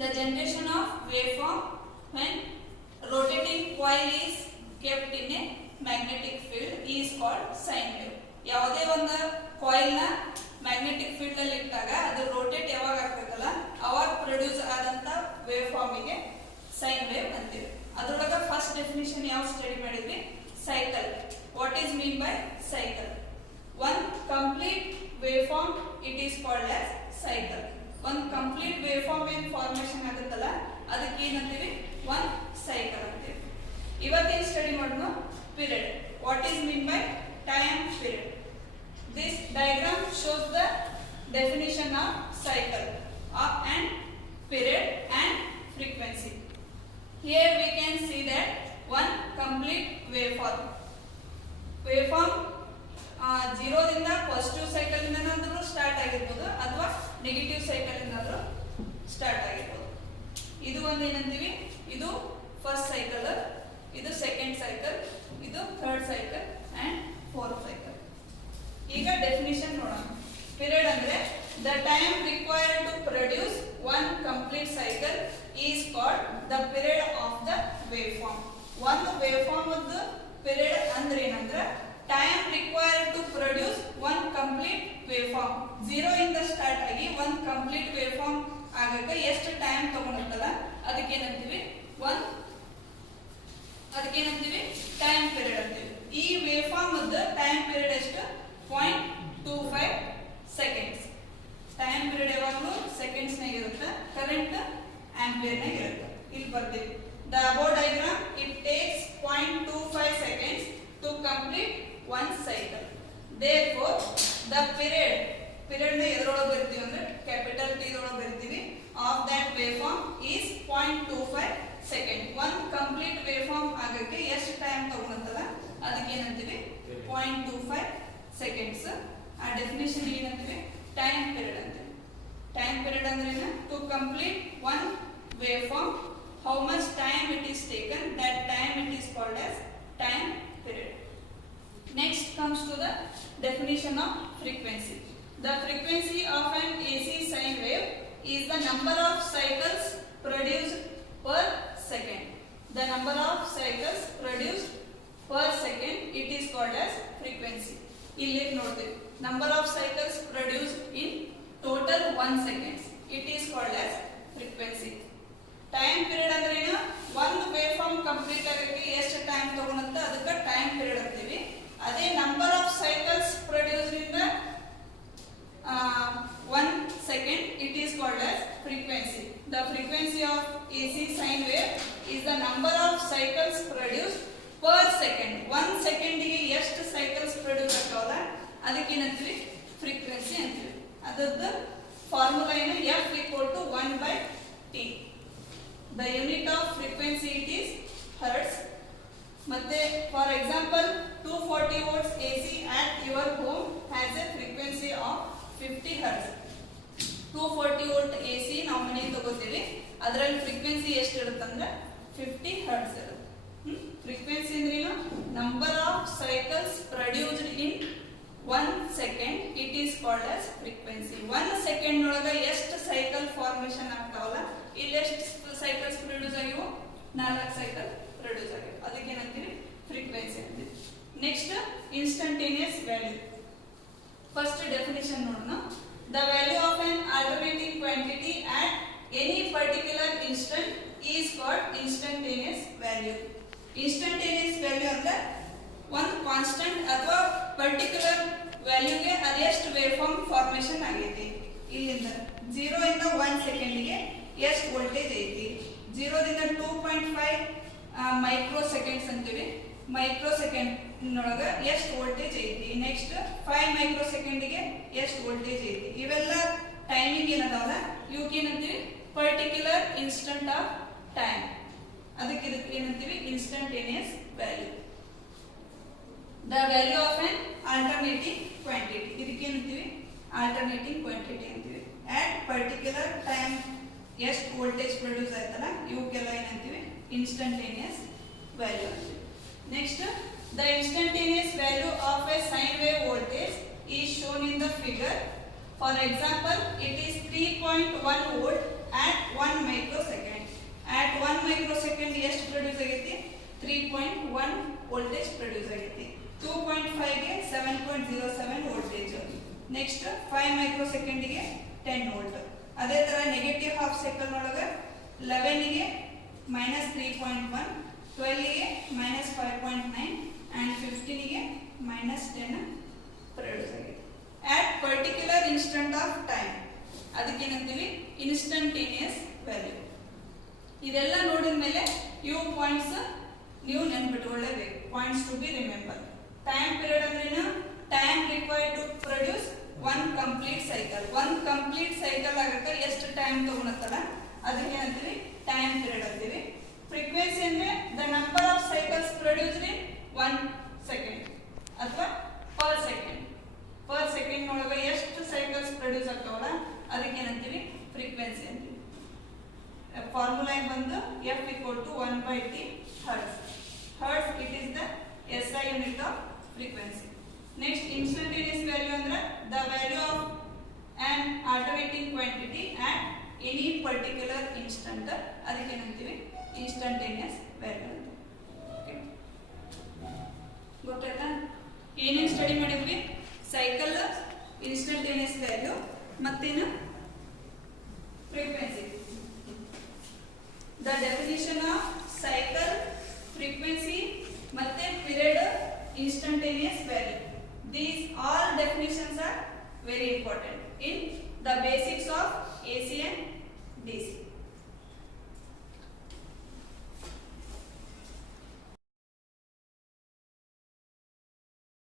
The generation of waveform when rotating coil is kept in a magnetic field is called sine wave. ಯಾವುದೇ ಒಂದು coil ನ magnetic field ಅಲ್ಲಿ ಇಟ್ಟಾಗ ಅದು rotate ಯಾವಾಗ ಆಗ್ತದಲ್ಲ ಅವಾಗ ಪ್ರೊಡ್ಯೂಸ್ ಆದಂತ ವೇವ್ ಫಾರ್ಮ್ ಗೆ ಸೈನ್ ವೇವ್ ಅಂತೀವಿ. ಅದರೊಳಗ ಫಸ್ಟ್ ಡೆಫಿನಿಷನ್ ಯಾವ ಸ್ಟಡಿ ಮಾಡಿದ್ವಿ? Cycle. What is mean by cycle? One complete wave form it is called as cycle. ಒಂದು ಕಂಪ್ಲೀಟ್ ವೇವ್ ಫಾರ್ಮ್ ಏನ್ ಫಾರ್ಮೇಶನ್ ಆಗುತ್ತಲ್ಲ ಅದಕ್ಕೆ ಏನಂತೀವಿ? ಒನ್ ಸೈಕಲ್ ಅಂತೀವಿ. ಇವತ್ತೇನು ಸ್ಟಡಿ ಮಾಡೋಣ? Period. What is mean by time period? This diagram shows the definition of cycle of and period and frequency. Here we can see that one complete waveform. Waveform 0 ದಿಂದ positive cycle ಇಂದನಾದರೂ start ಆಗಿರಬಹುದು ಅಥವಾ negative cycle ಇಂದಾದರೂ start ಆಗಿರಬಹುದು. ಇದು ಒಂದು ಏನಂತೀವಿ? ಇದು first cycle, ಇದು second cycle, ಇದು third cycle and fourth cycle. ಈಗ ಡೆಫಿನಿಷನ್ ನೋಡೋಣ. ಪೀರಿಯಡ್ ಅಂದ್ರೆ the time required to produce one complete cycle is called the period of the waveform. ಒಂದು waveform ಒಂದು period ಅಂದ್ರೆ ಏನಂದ್ರೆ time required to produce one complete waveform. 0 ಇಂದ start ಆಗಿ ಒಂದು ಕಂಪ್ಲೀಟ್ waveform ಆಗಕ್ಕೆ ಎಷ್ಟು ಟೈಮ್ ತಗೊಂಡಿರ್ತಲ್ಲ ಅದಕ್ಕೆ ಏನಂತೀವಿ? ಟೈಮ್ ಪೀರಿಯಡ್ ಅಂತೀವಿ. ಈ ವೇವ್ ಫಾರ್ಮ್ ಅದ ಟೈಮ್ ಪೀರಿಯಡ್ ಎಷ್ಟು? 0.25 ಸೆಕೆಂಡ್ಸ್. ಟೈಮ್ ಪೀರಿಯಡ್ ಯಾವಾಗಲೂ ಸೆಕೆಂಡ್ಸ್ ನಾಗ ಇರುತ್ತೆ, ಕರೆಂಟ್ ಆಂಪಿಯರ್ ನಾಗ ಇರುತ್ತೆ. ಇಲ್ಲಿ ಬರ್ತೀವಿ. The above diagram it takes 0.25 seconds to complete one cycle. Therefore, the period ನ ಎದರೊಳಗೆ ಬರ್ತೀವಿ ಅಂದ್ರೆ ಕ್ಯಾಪಿಟಲ್ ಟಿ ಒಳಗೆ ಬರ್ತೀವಿ. Of that waveform is 0.25 seconds. one complete waveform ಆಗಕ್ಕೆ ಎಷ್ಟು ಟೈಮ್ ತಗೊಳುತ್ತಲ್ಲ ಅದಕ್ಕೆ ಏನಂತೀವಿ? 0.25 seconds. ಆ ಡೆಫಿನಿಷನ್ ಏನಂತೀವಿ? ಟೈಮ್ ಪೀರಿಯಡ್ ಅಂತೀವಿ. ಟೈಮ್ ಪೀರಿಯಡ್ ಅಂದ್ರೆ ಏನು? To complete one waveform, how much time it is taken, that time it is called as time period. Next comes to the definition of frequency. The frequency of an AC sine wave is the number of cycles produced per second. The number of cycles produced per second, it is called as frequency. ಇಲ್ಲಿ ನೋಡ್ತೀವಿ. Number of cycles produced in total 1 second, it is called as frequency. Time period ಅಂದ್ರೆ ಏನು? ಒಂದು wave form complete ಆಗಕ್ಕೆ ಎಷ್ಟು time ತಗೊಳುತ್ತೆ ಅದಕ್ಕೆ time period ಅಂತೀವಿ. ಅದೇ number of cycles produced in the 1 second, it is called as frequency. The frequency of AC sine wave is the number of cycles produced per second. 1 second ಗೆ ಎಷ್ಟು cycles produce ಆಗ್ತಾವಲ್ಲ ಅದಕ್ಕೆ ಏನಂತೀವಿ? Frequency ಅಂತೀವಿ. ಅದರದ್ದು formula ಏನು? F = 1/T. The unit of frequency it is hertz. ಮತ್ತೆ for example 240 volts AC at your home has a frequency of 50 hertz. 240 volt AC ನಾವು ಮನೆಗೆ ತಗೋತೀವಿ, ಅದರಲ್ಲಿ ಫ್ರೀಕ್ವೆನ್ಸಿ ಎಷ್ಟು ಇರುತ್ತೆ ಅಂದ್ರೆ 50 hertz ಇರುತ್ತೆ. ಫ್ರೀಕ್ವೆನ್ಸಿ ಅಂದ್ರೆ ಏನು? Number of cycles produced in 1 second, it is called as frequency. 1 second ಒಳಗೆ ಎಷ್ಟು ಸೈಕಲ್ ಫಾರ್ಮೇಷನ್ ಆಗ್ತಾವಲ್ಲ ಇಲ್ಲಿ ಎಷ್ಟು ಸೈಕಲ್ಸ್ ಪ್ರೊಡ್ಯೂಸ್ ಆಗಿವೆ? 4 ಸೈಕಲ್ ಪ್ರೊಡ್ಯೂಸ್ ಆಗಿವೆ. ಅದಕ್ಕೆ ಏನಂತೀವಿ? ಫ್ರೀಕ್ವೆನ್ಸಿ ಅಂತೀವಿ. Next instantaneous value. First definition ನೋಡೋಣ. The value of an alternating quantity at any particular instant is called instantaneous value. Instantaneous value ಅಂದ್ರೆ ಒಂದು ಕಾನ್ಸ್ಟೆಂಟ್ ಅಥವಾ ಪರ್ಟಿಕ್ಯುಲರ್ ವ್ಯಾಲ್ಯೂಗೆ ಅದೆಷ್ಟು ವೇವ್ ಫಾರ್ಮ್ ಫಾರ್ಮೇಷನ್ ಆಗೈತಿ. ಇಲ್ಲಿಂದ 0 ಇಂದ 1 ಸೆಕೆಂಡ್ಗೆ ಎಷ್ಟು ವೋಲ್ಟೇಜ್ ಐತಿ? 0 ದಿಂದ 2.5 ಮೈಕ್ರೋ ಸೆಕೆಂಡ್ಸ್ ಅಂತೀವಿ. ಮೈಕ್ರೋ ಸೆಕೆಂಡ್ ನೊಳಗೆ ಎಷ್ಟು ವೋಲ್ಟೇಜ್ ಐತಿ? ನೆಕ್ಸ್ಟ್ 5 ಮೈಕ್ರೋ ಸೆಕೆಂಡ್ಗೆ ಎಷ್ಟು ವೋಲ್ಟೇಜ್ ಐತಿ? ಇವೆಲ್ಲ ಟೈಮಿಂಗ್ ಏನದಾವಲ್ಲ ಇವಕ್ಕೆ ಏನಂತೀವಿ? Particular instant of time. ಅದಕ್ಕೆ ಇದಕ್ಕೆ ಏನಂತೀವಿ? Instantaneous value. The value of an alternating quantity, ಇದಕ್ಕೆ ಏನಂತೀವಿ? alternating quantity ಅಂತೀವಿ. at particular time ಎಷ್ಟು ವೋಲ್ಟೇಜ್ ಪ್ರೊಡ್ಯೂಸ್ ಆಯ್ತಲ್ಲ ಇವಕ್ಕೆಲ್ಲ ಏನಂತೀವಿ? ಇನ್ಸ್ಟಂಟೇನಿಯಸ್ ವ್ಯಾಲ್ಯೂ ಅಂತೀವಿ. Next the instantaneous value of a sine wave voltage is shown in the figure. For example, it is 3.1 volt at 1 microsecond. At 1 microsecond ಎಷ್ಟು produce ಆಗೈತಿ? 3.1 voltage produce ಆಗೈತಿ. 2.5 ಗೆ 7.07 voltage. Next 5 microsecond ಗೆ 10 volt. ಅದೇ ತರ negative half cycle ಒಳಗೆ 11 ಗೆ -3.1, 12 ಗೆ -5.9 and 15 ಗೆ -10 ಪ್ರೊಡ್ಯೂಸ್ ಆಗಿದೆ. At particular instant of time, ಅದಕ್ಕೆ ಏನಂತೀವಿ? Instantaneous value. ಇದೆಲ್ಲ ನೋಡಿದ ಮೇಲೆ ಇವು ಪಾಯಿಂಟ್ಸ್ ನೀವು ನೆನಪಿಟ್ಕೊಳ್ಳೇಬೇಕು. Points to be remember. Time period ಅಂದ್ರೇನು? Time required to produce one complete cycle. One complete cycle ಆಗಕ್ಕೆ ಎಷ್ಟು ಟೈಮ್ ತಗೊಳತ್ತಲ್ಲ ಅದಕ್ಕೆ ಏನಂತೀವಿ? ಟೈಮ್ ಪೀರಿಯಡ್ ಅಂತೀವಿ. ಫ್ರೀಕ್ವೆನ್ಸಿ ಅಂದ್ರೆ the number of cycles produced in 1 second ಅಥವಾ ಪರ್ ಸೆಕೆಂಡ್. ಪರ್ ಸೆಕೆಂಡ್ ಒಳಗೆ ಎಷ್ಟು ಸೈಕಲ್ಸ್ ಪ್ರೊಡ್ಯೂಸ್ ಆಗ್ತಾವಲ್ಲ ಅದಕ್ಕೆ ಏನಂತೀವಿ? ಫ್ರೀಕ್ವೆನ್ಸಿ ಅಂತೀವಿ. ಫಾರ್ಮುಲಾ ಬಂದು F = 1/T hertz. Hertz it is the SI unit of frequency. Next, instantaneous value ಅಂದ್ರೆ the value of an alternating quantity at any particular instant. ಅದಕ್ಕೆ ಏನಂತೀವಿ? instantaneous value ಅಂತ. ಓಕೆ, ಗೊತ್ತಾಯ್ತಾ? ಏನೇನು ಸ್ಟಡಿ ಮಾಡಿದ್ವಿ? ಸೈಕಲ್, ಇನ್ಸ್ಟಂಟೇನಿಯಸ್ ವ್ಯಾಲ್ಯೂ, ಮತ್ತೇನು? Frequency. The definition of cycle, frequency, ಮತ್ತೆ period, instantaneous value. These all definitions are very important in the basics of AC and